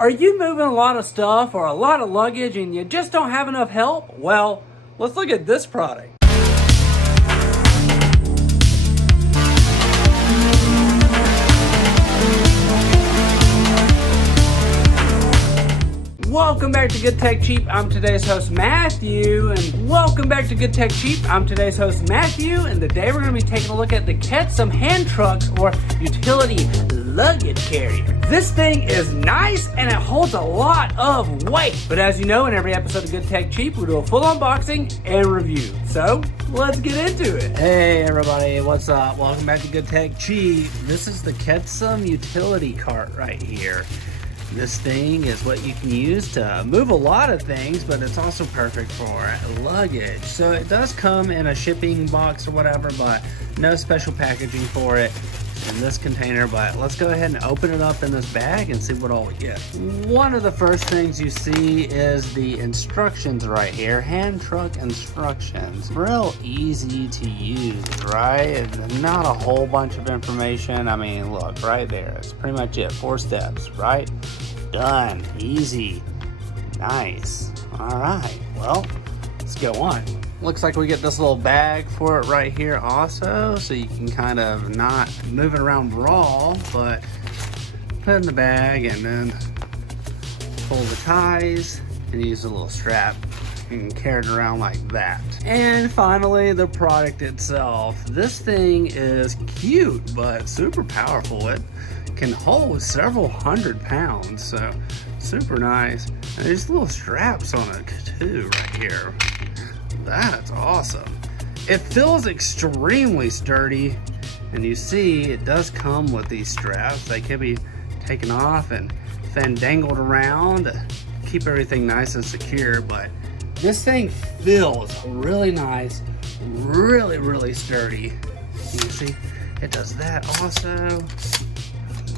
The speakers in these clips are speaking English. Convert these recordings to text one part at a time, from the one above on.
Are you moving a lot of stuff or a lot of luggage and you just don't have enough help? Well, let's look at this product. Welcome back to Good Tech Cheap. I'm today's host Matthew, and welcome back to Good Tech Cheap. I'm today's host Matthew, and today we're going to be taking a look at the KEDSUM hand trucks or utility luggage carrier. This thing is nice and it holds a lot of weight. But as you know, in every episode of Good Tech Cheap, we do a full unboxing and review. So let's get into it. Hey everybody, what's up? Welcome back to Good Tech Cheap. This is the KEDSUM utility cart right here. This thing is what you can use to move a lot of things, but it's also perfect for luggage. So it does come in a shipping box or whatever, but no special packaging for it in this container. But let's go ahead and open it up in this bag and see what all we get. One of the first things you see is the instructions right here. Hand truck instructions. Real easy to use, right? Not a whole bunch of information. I mean, look right there. It's pretty much it. 4 steps, right? Done. Easy. Nice. All right. Well, let's go on. Looks like we get this little bag for it right here also, so you can kind of not move it around raw, but put it in the bag and then pull the ties and use a little strap and carry it around like that. And finally, the product itself. This thing is cute, but super powerful. It can hold several hundred pounds, so super nice. And there's little straps on it too right here. That's awesome. It feels extremely sturdy, and you see it does come with these straps. They can be taken off and dangled around to keep everything nice and secure, but this thing feels really nice, really sturdy. You see it does that also.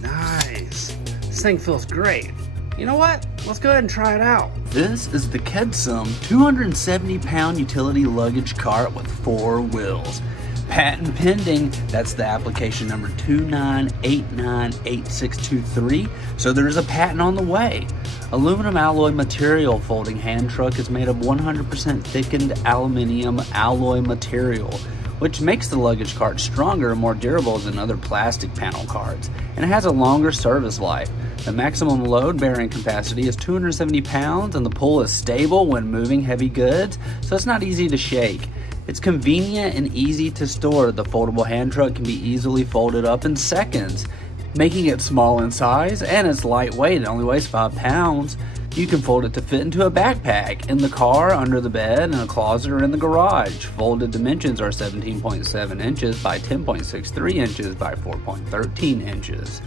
Nice. This thing feels great. You know what? Let's go ahead and try it out. This is the KEDSUM 270-pound utility luggage cart with 4 wheels. Patent pending, that's the application number 29898623, so there is a patent on the way. Aluminum alloy material folding hand truck is made of 100% thickened aluminum alloy material, which makes the luggage cart stronger and more durable than other plastic panel carts, and it has a longer service life. The maximum load bearing capacity is 270 pounds, and the pull is stable when moving heavy goods, so it's not easy to shake. It's convenient and easy to store. The foldable hand truck can be easily folded up in seconds, making it small in size, and it's lightweight. It only weighs 5 pounds. You can fold it to fit into a backpack, in the car, under the bed, in a closet, or in the garage. Folded dimensions are 17.7 inches by 10.63 inches by 4.13 inches.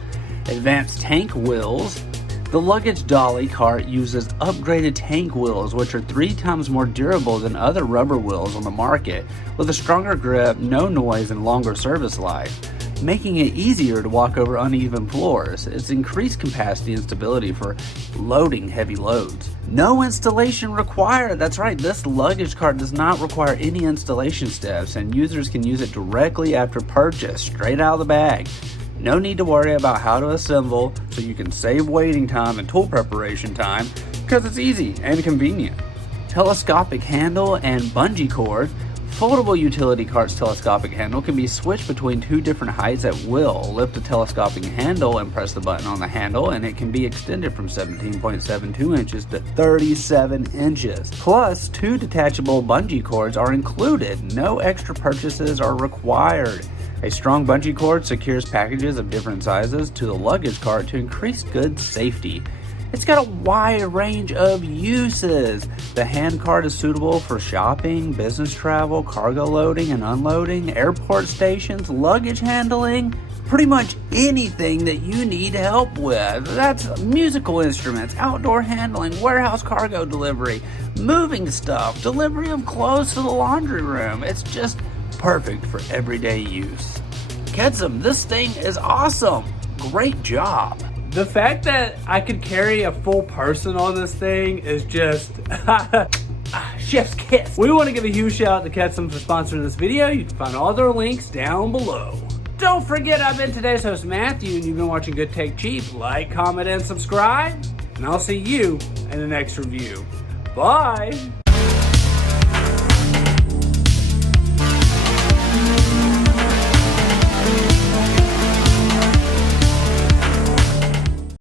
Advanced tank wheels. The Luggage Dolly cart uses upgraded tank wheels, which are 3 times more durable than other rubber wheels on the market, with a stronger grip, no noise, and longer service life, making it easier to walk over uneven floors. It's increased capacity and stability for loading heavy loads. No installation required. That's right, this luggage cart does not require any installation steps, and users can use it directly after purchase, straight out of the bag. No need to worry about how to assemble, so you can save waiting time and tool preparation time because it's easy and convenient. Telescopic handle and bungee cord. Foldable utility cart's telescopic handle can be switched between 2 different heights at will. Lift the telescopic handle and press the button on the handle, and it can be extended from 17.72 inches to 37 inches. Plus, 2 detachable bungee cords are included. No extra purchases are required. A strong bungee cord secures packages of different sizes to the luggage cart to increase good safety. It's got a wide range of uses. The hand cart is suitable for shopping, business travel, cargo loading and unloading, airport stations, luggage handling, pretty much anything that you need help with. That's musical instruments, outdoor handling, warehouse cargo delivery, moving stuff, delivery of clothes to the laundry room. It's just perfect for everyday use. KEDSUM, this thing is awesome. Great job. The fact that I could carry a full person on this thing is just chef's kiss. We want to give a huge shout out to KEDSUM for sponsoring this video. You can find all their links down below. Don't forget, I've been today's host Matthew, and you've been watching Good Tech Cheap. Like, comment, and subscribe. and I'll see you in the next review. Bye!